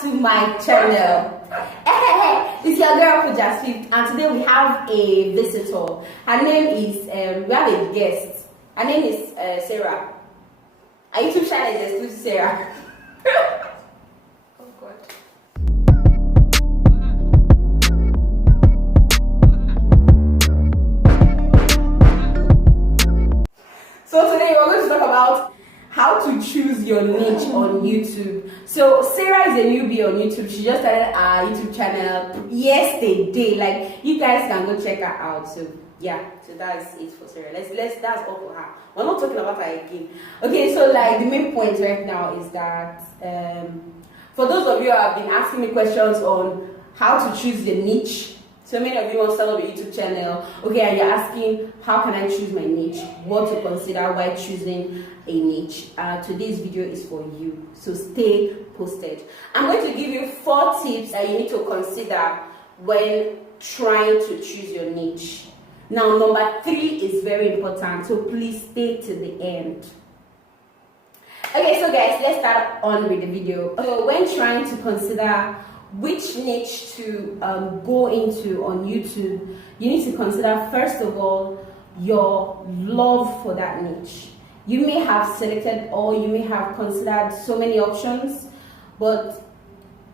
back to my channel. It's your girl Puja Swift, and today we have a visitor. Her name is we have a guest. Her name is Sarah. Our YouTube channel is exclusive Sarah. Oh God. So today we're going to talk about how to choose your niche on YouTube. So Sarah is a newbie on YouTube. She just started our YouTube channel yesterday. Like, you guys can go check her out. So yeah, so that's it for Sarah. That's all for her. We're not talking about her again. Okay, so like the main point right now is that for those of you who have been asking me questions on how to choose the niche. So many of you want to start up a YouTube channel, okay, and you're asking, how can I choose my niche? What to consider while choosing a niche? Today's video is for you, so stay posted. I'm going to give you 4 tips that you need to consider when trying to choose your niche. Now, number 3 is very important, so please stay to the end. Okay, so guys, let's start on with the video. So when trying to consider which niche to go into on YouTube, you need to consider first of all your love for that niche. You may have selected or you may have considered so many options, but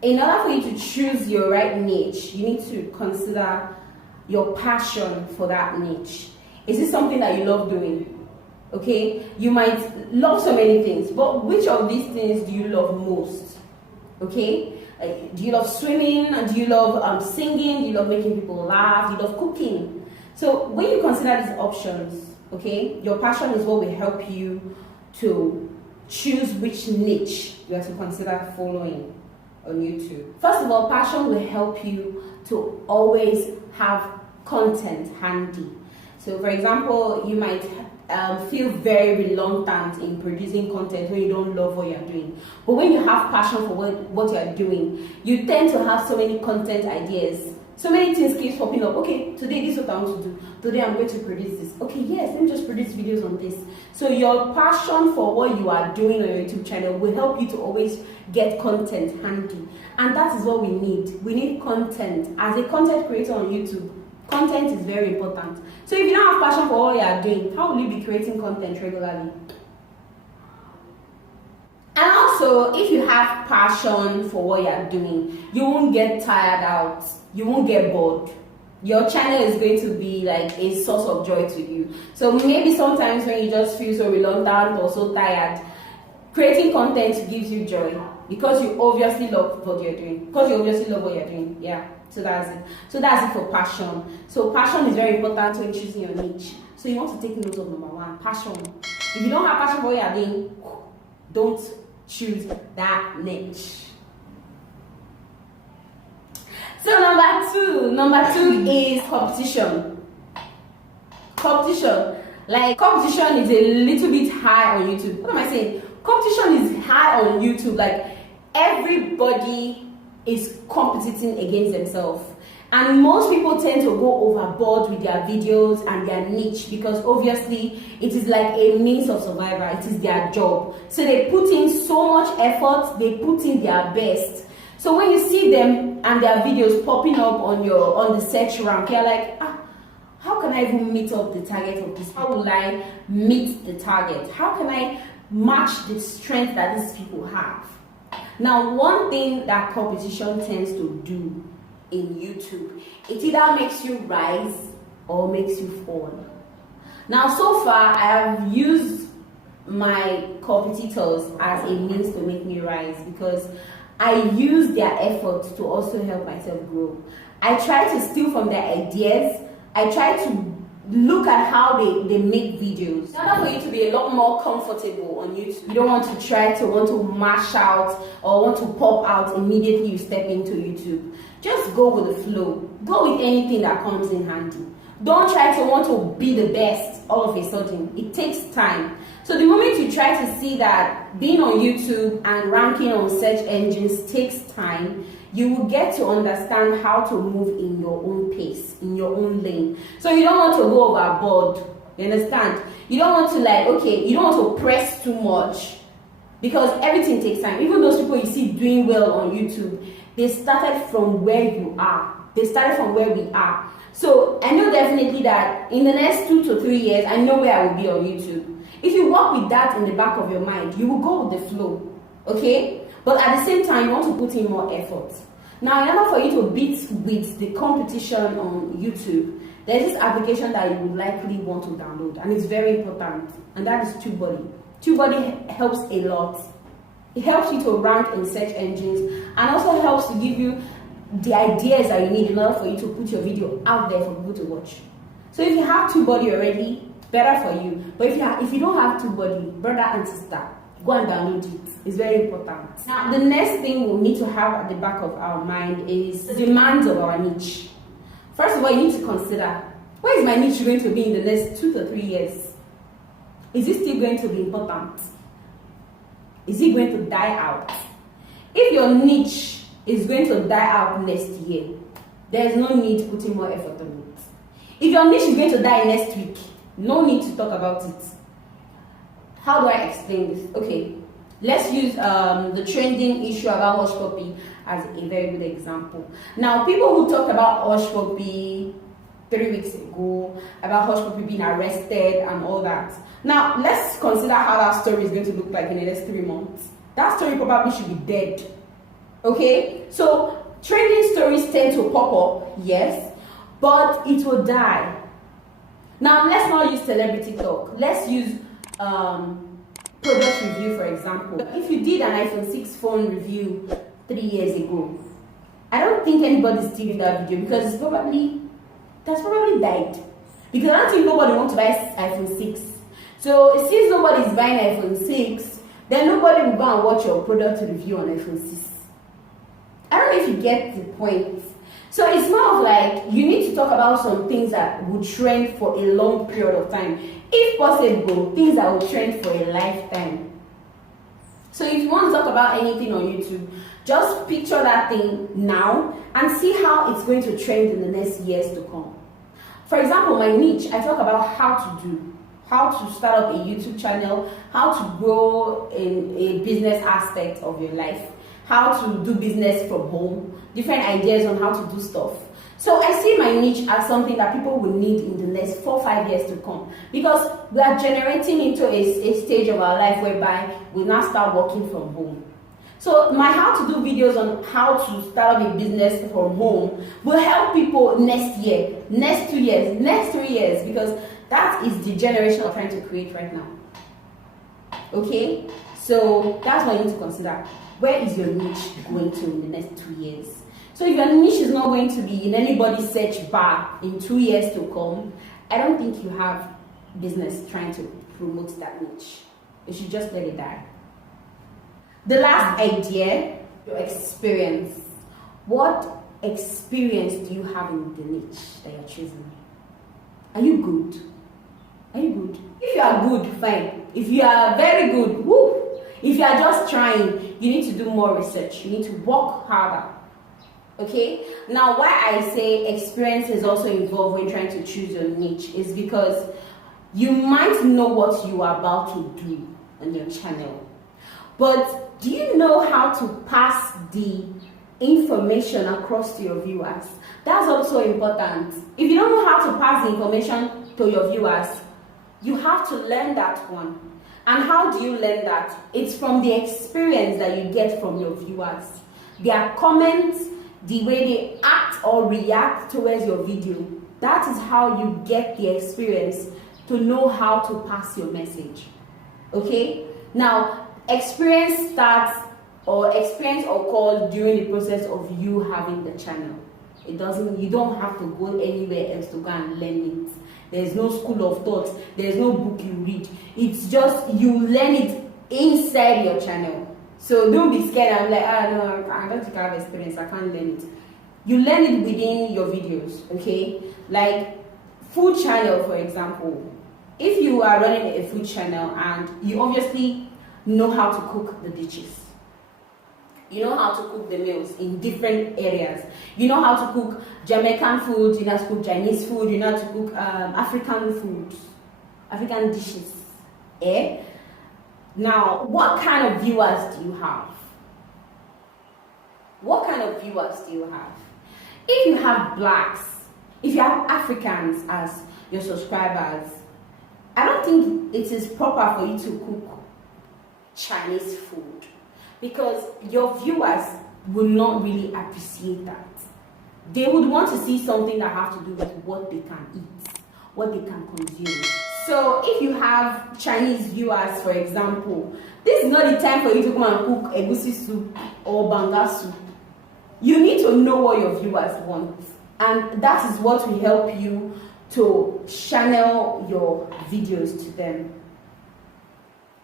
in order for you to choose your right niche, you need to consider your passion for that niche. Is it something that you love doing? Okay, you might love so many things, but which of these things do you love most? Okay, do you love swimming? Do you love singing? Do you love making people laugh? Do you love cooking? So when you consider these options, okay, your passion is what will help you to choose which niche you are to consider following on YouTube. First of all, passion will help you to always have content handy. So for example, you might feel very reluctant in producing content when you don't love what you're doing. But when you have passion for what you're doing, you tend to have so many content ideas. So many things keep popping up. Okay, today this is what I want to do. Today I'm going to produce this. Okay, yes, let me just produce videos on this. So your passion for what you are doing on your YouTube channel will help you to always get content handy. And that is what we need. We need content. As a content creator on YouTube, content is very important. So if you don't have passion for what you are doing, how will you be creating content regularly? And also, if you have passion for what you are doing, you won't get tired out. You won't get bored. Your channel is going to be like a source of joy to you. So maybe sometimes when you just feel so reluctant or so tired, creating content gives you joy because you obviously love what you're doing. Yeah. So that's it. So that's it for passion. So passion is very important when choosing your niche. So you want to take note of number 1, passion. If you don't have passion for what you're doing, don't choose that niche. So number two is competition. Competition is a little bit high on YouTube. What am I saying? Competition is high on YouTube. Like, everybody is competing against themselves, and most people tend to go overboard with their videos and their niche because obviously it is like a means of survival. It is their job, so they put in so much effort, they put in their best. So when you see them and their videos popping up on the search rank, you're like, how can I even meet up the target of this? How will I meet the target? How can I match the strength that these people have? Now, one thing that competition tends to do in YouTube, it either makes you rise or makes you fall. Now, so far, I have used my competitors as a means to make me rise because I use their efforts to also help myself grow. I try to steal from their ideas. I try to look at how they make videos. In order for you to be a lot more comfortable on YouTube, you don't want to want to mash out or want to pop out immediately you step into YouTube. Just go with the flow. Go with anything that comes in handy. Don't try to want to be the best all of a sudden. It takes time. So the moment you try to see that being on YouTube and ranking on search engines takes time, you will get to understand how to move in your own pace, in your own lane. So you don't want to go overboard. You understand? You don't want to you don't want to press too much. because everything takes time. Even those people you see doing well on YouTube, they started from where you are. They started from where we are. So I know definitely that in the next 2 to 3 years, I know where I will be on YouTube. If you work with that in the back of your mind, you will go with the flow, okay? But at the same time, you want to put in more effort. Now, in order for you to beat with the competition on YouTube, there's this application that you would likely want to download, and it's very important, and that is TubeBuddy. TubeBuddy helps a lot. It helps you to rank in search engines, and also helps to give you the ideas that you need in order for you to put your video out there for people to watch. So if you have TubeBuddy already, better for you. But if you don't have TubeBuddy, brother and sister, go and download it. It's very important. Now, the next thing we'll need to have at the back of our mind is the demands of our niche. First of all, you need to consider, where is my niche going to be in the next 2 to 3 years? Is it still going to be important? Is it going to die out? If your niche is going to die out next year, there is no need putting more effort on it. If your niche is going to die next week, no need to talk about it. How do I explain this? Okay, let's use the trending issue about hush puppy as a very good example. Now, people who talked about hush puppy 3 weeks ago, about hush puppy being arrested and all that. Now, let's consider how that story is going to look like in the next 3 months. That story probably should be dead. Okay, so trending stories tend to pop up, yes, but it will die. Now, let's not use celebrity talk. Let's use product review, for example. If you did an iPhone 6 phone review 3 years ago, I don't think anybody's still in that video because that's probably died. Because I don't think nobody wants to buy iPhone 6. So since nobody's buying iPhone 6, then nobody will go and watch your product review on iPhone 6. I don't know if you get the point. So it's more of like you need to talk about some things that will trend for a long period of time. If possible, things that will trend for a lifetime. So if you want to talk about anything on YouTube, just picture that thing now and see how it's going to trend in the next years to come. For example, my niche, I talk about how to start up a YouTube channel, how to grow in a business aspect of your life, how to do business from home, different ideas on how to do stuff. So I see my niche as something that people will need in the next 4 or 5 years to come, because we are generating into a stage of our life whereby we now start working from home. So my how to do videos on how to start up a business from home will help people next year, next 2 years, next 3 years, because that is the generation I'm trying to create right now. Okay, so that's what you need to consider. Where is your niche going to in the next 2 years? So if your niche is not going to be in anybody's search bar in 2 years to come, I don't think you have business trying to promote that niche. You should just let it die. The last idea, your experience. What experience do you have in the niche that you're choosing? Are you good? Are you good? If you are good, fine. If you are very good, woo! If you are just trying, you need to do more research. You need to work harder. Okay? Now, why I say experience is also involved when trying to choose your niche is because you might know what you are about to do on your channel. But do you know how to pass the information across to your viewers? That's also important. If you don't know how to pass the information to your viewers, you have to learn that one. And how do you learn that? It's from the experience that you get from your viewers. Their comments, the way they act or react towards your video. That is how you get the experience to know how to pass your message. Okay? Now, experience starts or occurs during the process of you having the channel. You don't have to go anywhere else to go and learn it. There's no school of thought. There's no book you read. It's just you learn it inside your channel. So don't be scared. I'm like, no, I don't think I have experience. I can't learn it. You learn it within your videos, okay? Like food channel, for example. If you are running a food channel and you obviously know how to cook the dishes. You know how to cook the meals in different areas. You know how to cook Jamaican food, you know how to cook Chinese food, you know how to cook African food, African dishes. Now, what kind of viewers do you have? What kind of viewers do you have? If you have blacks, if you have Africans as your subscribers, I don't think it is proper for you to cook Chinese food, because your viewers will not really appreciate that. They would want to see something that has to do with what they can eat, what they can consume. So if you have Chinese viewers, for example, this is not the time for you to come and cook egusi soup or banga soup. You need to know what your viewers want, and that is what will help you to channel your videos to them.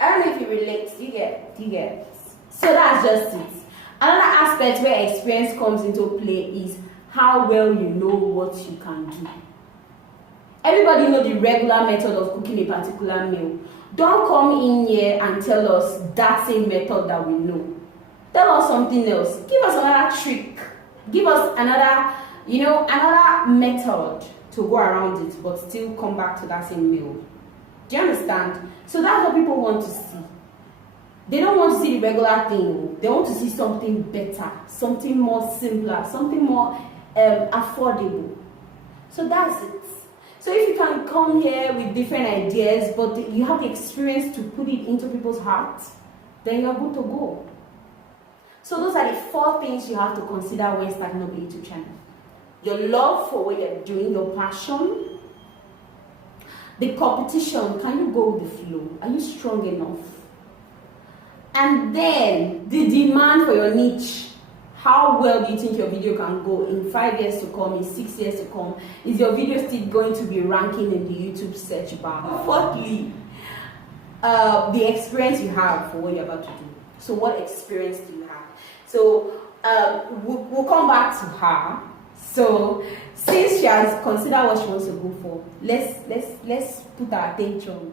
I don't know if you relate. Do you get? So that's just it. Another aspect where experience comes into play is how well you know what you can do. Everybody knows the regular method of cooking a particular meal. Don't come in here and tell us that same method that we know. Tell us something else. Give us another trick. Give us another, another method to go around it, but still come back to that same meal. Do you understand? So that's what people want to see. They don't want to see the regular thing. They want to see something better, something more simpler, something more affordable. So that's it. So if you can come here with different ideas, but you have the experience to put it into people's hearts, then you're good to go. So those are the 4 things you have to consider when starting up a YouTube channel. Your love for what you're doing, your passion, the competition, can you go with the flow? Are you strong enough? And then the demand for your niche. How well do you think your video can go in 5 years to come, in 6 years to come? Is your video still going to be ranking in the YouTube search bar? Fourthly, the experience you have for what you're about to do. So what experience do you have? So we'll come back to her. So since she has considered what she wants to go for, let's put our attention